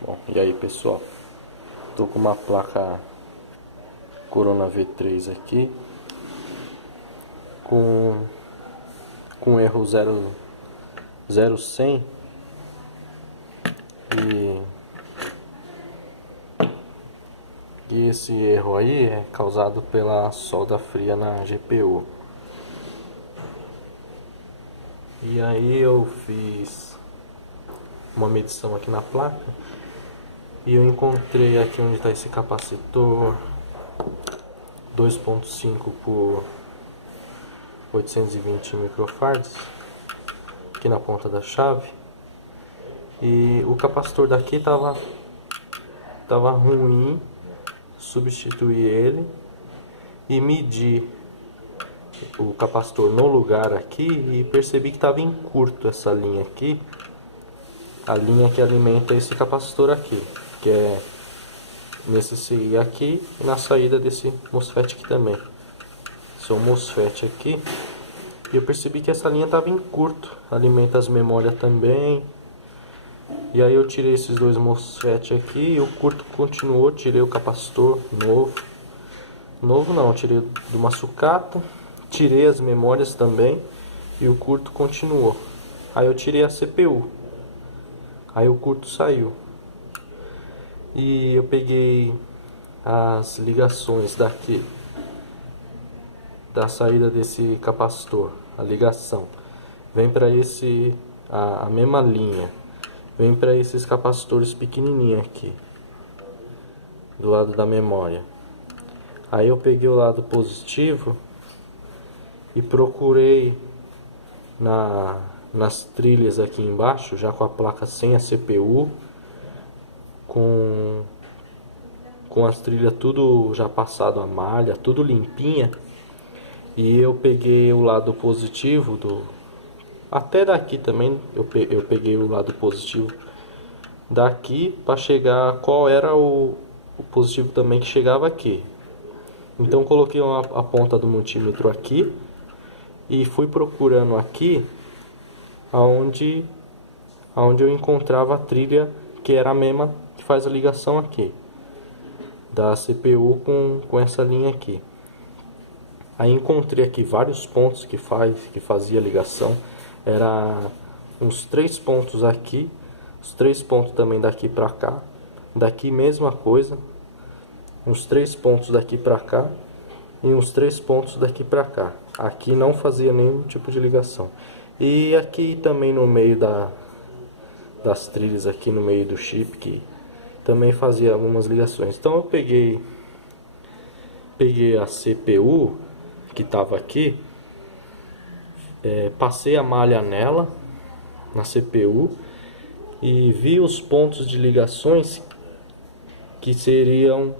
Bom, e aí pessoal, tô com uma placa Corona V3 aqui com erro 0100 e, e esse erro aí é causado pela solda fria na GPU. E aí eu fiz uma medição aqui na placa e eu encontrei aqui onde está esse capacitor 2.5 por 820 microfarads aqui na ponta da chave, e o capacitor daqui tava ruim. Substituí ele e medi o capacitor no lugar aqui e percebi que estava em curto essa linha aqui, a linha que alimenta esse capacitor aqui, que é nesse CI aqui e na saída desse MOSFET aqui também. Esse é o MOSFET aqui. E eu percebi que essa linha estava em curto, alimenta as memórias também. E aí eu tirei esses dois MOSFET aqui e o curto continuou. Tirei o capacitor novo não, tirei de uma sucata, tirei as memórias também e o curto continuou. Aí eu tirei a CPU, aí o curto saiu. E eu peguei as ligações daqui da saída desse capacitor, a ligação vem para a mesma linha, vem para esses capacitores pequenininhos aqui do lado da memória. Aí eu peguei o lado positivo e procurei nas trilhas aqui embaixo, já com a placa sem a CPU, com as trilhas tudo já passado a malha, tudo limpinha. E eu peguei o lado positivo até daqui também, eu peguei o lado positivo daqui para chegar qual era o positivo também que chegava aqui. Então coloquei a ponta do multímetro aqui e fui procurando aqui aonde eu encontrava a trilha que era a mesma que faz a ligação aqui da CPU com essa linha aqui. Aí encontrei aqui vários pontos que fazia ligação. Era uns 3 pontos aqui, os 3 pontos também daqui para cá, daqui mesma coisa, uns 3 pontos daqui para cá e uns 3 pontos daqui para cá. Aqui não fazia nenhum tipo de ligação. E aqui também no meio das trilhas, aqui no meio do chip, que também fazia algumas ligações. Então eu peguei a CPU que estava aqui, passei a malha nela, na CPU, e vi os pontos de ligações que seriam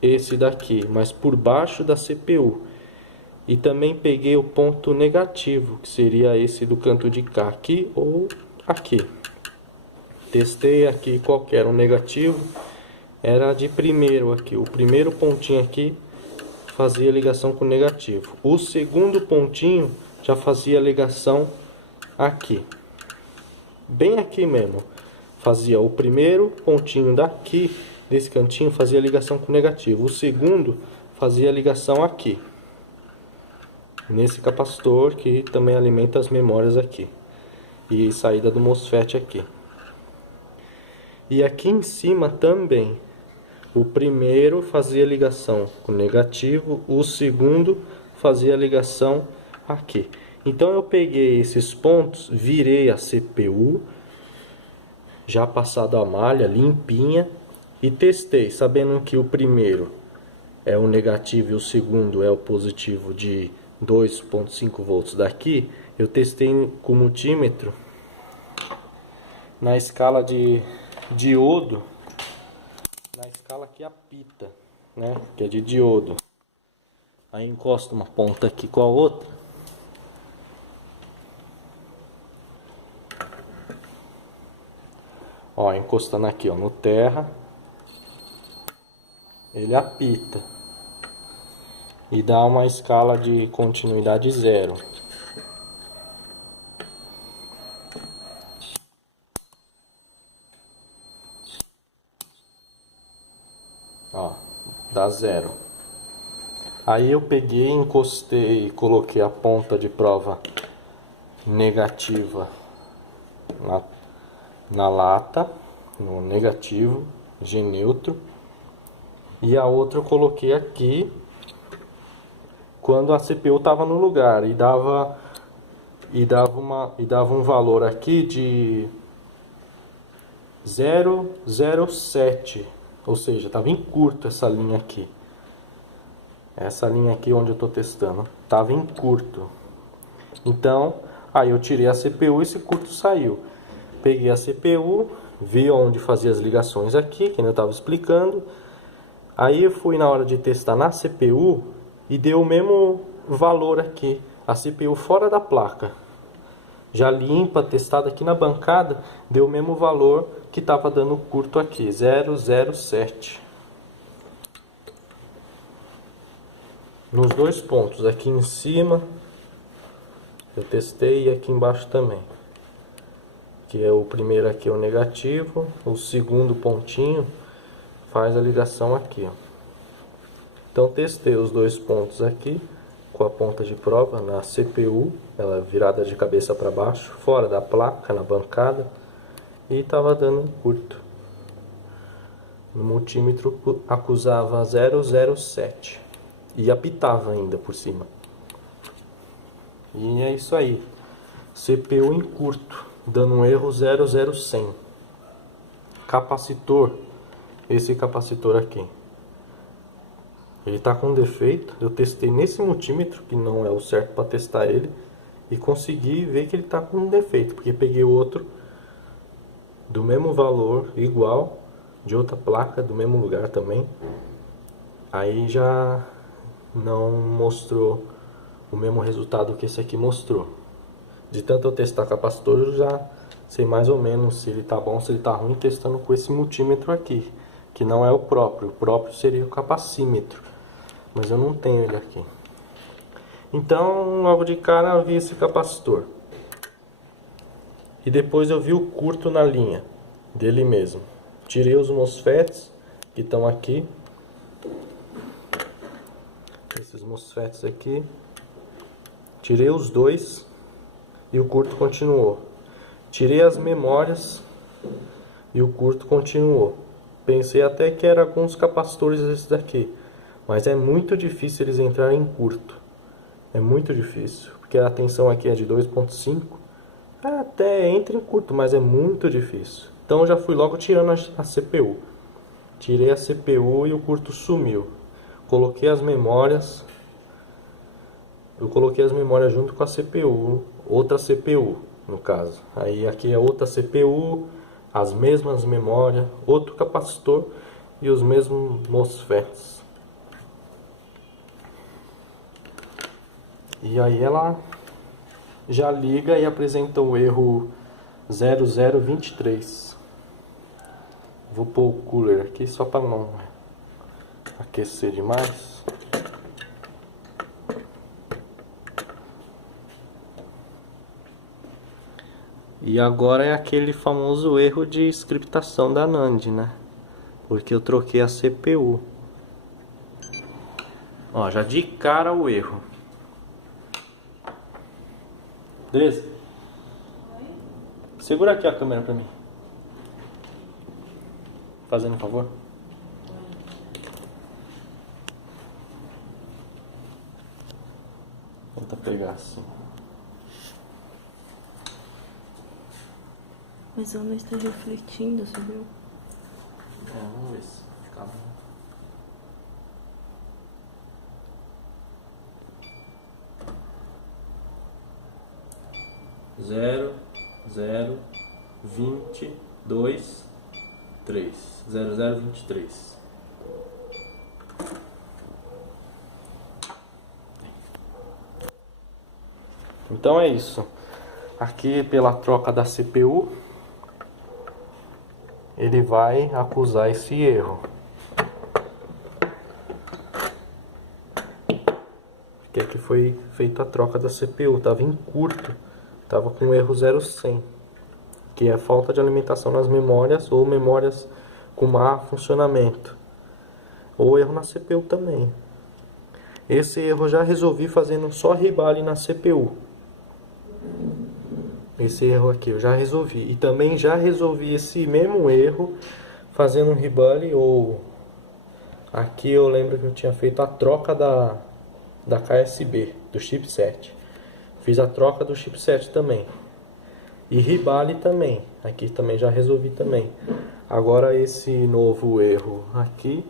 esse daqui, mas por baixo da CPU. E também peguei o ponto negativo, que seria esse do canto de cá, aqui ou aqui. Testei aqui qual que era o negativo, era de primeiro aqui, o primeiro pontinho aqui fazia ligação com o negativo. O segundo pontinho já fazia ligação aqui, bem aqui mesmo. Fazia o primeiro pontinho daqui, desse cantinho, fazia ligação com o negativo. O segundo fazia ligação aqui, nesse capacitor que também alimenta as memórias aqui. E saída do MOSFET aqui. E aqui em cima também. O primeiro fazia ligação com negativo, o segundo fazia ligação aqui. Então eu peguei esses pontos, virei a CPU, já passado a malha, limpinha, e testei, sabendo que o primeiro é o negativo e o segundo é o positivo de 2.5 volts daqui. Eu testei com o multímetro na escala de diodo, na escala que apita, né, que é de diodo. Aí encosta uma ponta aqui com a outra. Ó, encostando aqui, ó, no terra, ele apita e dá uma escala de continuidade 0. Ó, dá 0. Aí eu peguei, encostei e coloquei a ponta de prova negativa na lata, no negativo, G neutro. E a outra eu coloquei aqui quando a CPU estava no lugar e dava um valor aqui de 007, ou seja, estava em curto essa linha aqui. Essa linha aqui onde eu estou testando estava em curto. Então, aí eu tirei a CPU e esse curto saiu. Peguei a CPU, vi onde fazia as ligações aqui, que eu estava explicando. Aí eu fui na hora de testar na CPU e deu o mesmo valor aqui. A CPU fora da placa. Já limpa, testada aqui na bancada, deu o mesmo valor que estava dando curto aqui, 007. Nos dois pontos, aqui em cima eu testei e aqui embaixo também. Que é o primeiro aqui é o negativo, o segundo pontinho faz a ligação aqui, ó. Então testei os dois pontos aqui com a ponta de prova na CPU, ela virada de cabeça para baixo, fora da placa, na bancada, e estava dando curto. No multímetro acusava 007 e apitava ainda por cima. E é isso aí. CPU em curto, dando um erro 00100. Capacitor, esse capacitor aqui. Ele está com defeito. Eu testei nesse multímetro, que não é o certo para testar ele, e consegui ver que ele está com defeito, porque peguei outro do mesmo valor, igual, de outra placa, do mesmo lugar também. Aí já não mostrou o mesmo resultado que esse aqui mostrou. De tanto eu testar capacitor, eu já sei mais ou menos se ele tá bom, se ele tá ruim, testando com esse multímetro aqui, que não é o próprio seria o capacímetro, mas eu não tenho ele aqui. Então, logo de cara eu vi esse capacitor. E depois eu vi o curto na linha dele mesmo. Tirei os MOSFETs que estão aqui. Esses MOSFETs aqui. Tirei os dois e o curto continuou. Tirei as memórias e o curto continuou. Pensei até que era alguns capacitores esses daqui, mas é muito difícil eles entrarem em curto. É muito difícil, porque a tensão aqui é de 2.5. Até entra em curto, mas é muito difícil. Então eu já fui logo tirando a CPU. Tirei a CPU e o curto sumiu. Coloquei as memórias. Eu coloquei as memórias junto com a CPU, outra CPU no caso. Aí aqui é outra CPU, as mesmas memórias, outro capacitor e os mesmos MOSFETs. E aí ela já liga e apresenta o erro 0023. Vou pôr o cooler aqui só para não aquecer demais. E agora é aquele famoso erro de scriptação da NAND, né? Porque eu troquei a CPU. Ó, já de cara o erro. Beleza? Segura aqui a câmera pra mim. Fazendo um favor. Tenta pegar assim. Mas ela não está refletindo, subiu? Vamos ver se fica bom. Zero, 22, 3. 0023. Então é isso. Aqui pela troca da CPU, ele vai acusar esse erro. Porque aqui foi feita a troca da CPU, estava em curto, estava com erro 0100, que é falta de alimentação nas memórias ou memórias com má funcionamento. ou erro na CPU também. Esse erro eu já resolvi fazendo só ribale na CPU. Esse erro aqui eu já resolvi. E também já resolvi esse mesmo erro fazendo um ribale ou... Aqui eu lembro que eu tinha feito a troca da KSB, do chipset. Fiz a troca do chipset também. E ribale também. Aqui também já resolvi também. Agora esse novo erro aqui,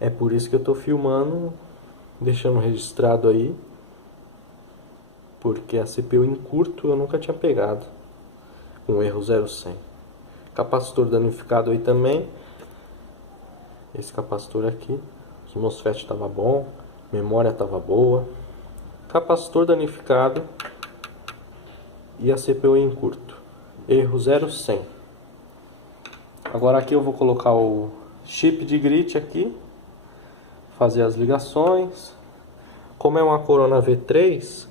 é por isso que eu estou filmando, deixando registrado aí. Porque a CPU em curto eu nunca tinha pegado. Com erro 0100. Capacitor danificado aí também. Esse capacitor aqui. Os MOSFET estava bom. Memória estava boa. Capacitor danificado. E a CPU em curto. Erro 0100. Agora aqui eu vou colocar o chip de grid aqui. Fazer as ligações. Como é uma Corona V3...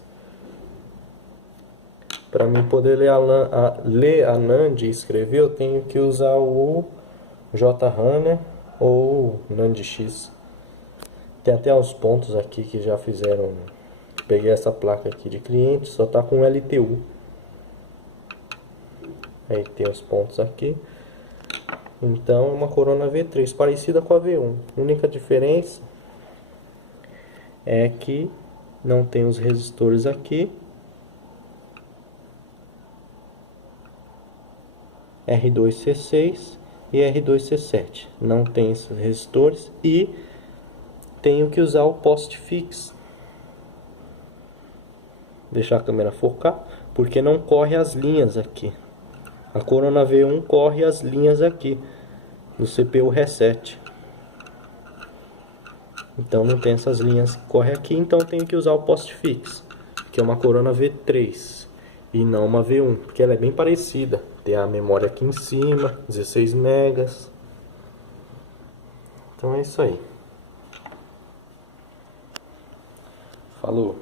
Para mim poder ler a NAND e escrever, eu tenho que usar o JRunner ou NAND X. Tem até uns pontos aqui que já fizeram. Peguei essa placa aqui de cliente, só tá com LTU. Aí tem os pontos aqui. Então é uma Corona V3 parecida com a V1. A única diferença é que não tem os resistores aqui. R2C6 e R2C7 não tem esses resistores e tenho que usar o postfix. Deixar a câmera focar, porque não corre as linhas aqui. A Corona V1 corre as linhas aqui do CPU reset. Então não tem essas linhas que correm aqui, então tenho que usar o postfix, que é uma Corona V3 e não uma V1, porque ela é bem parecida. Tem a memória aqui em cima, 16 megas. Então é isso aí. Falou.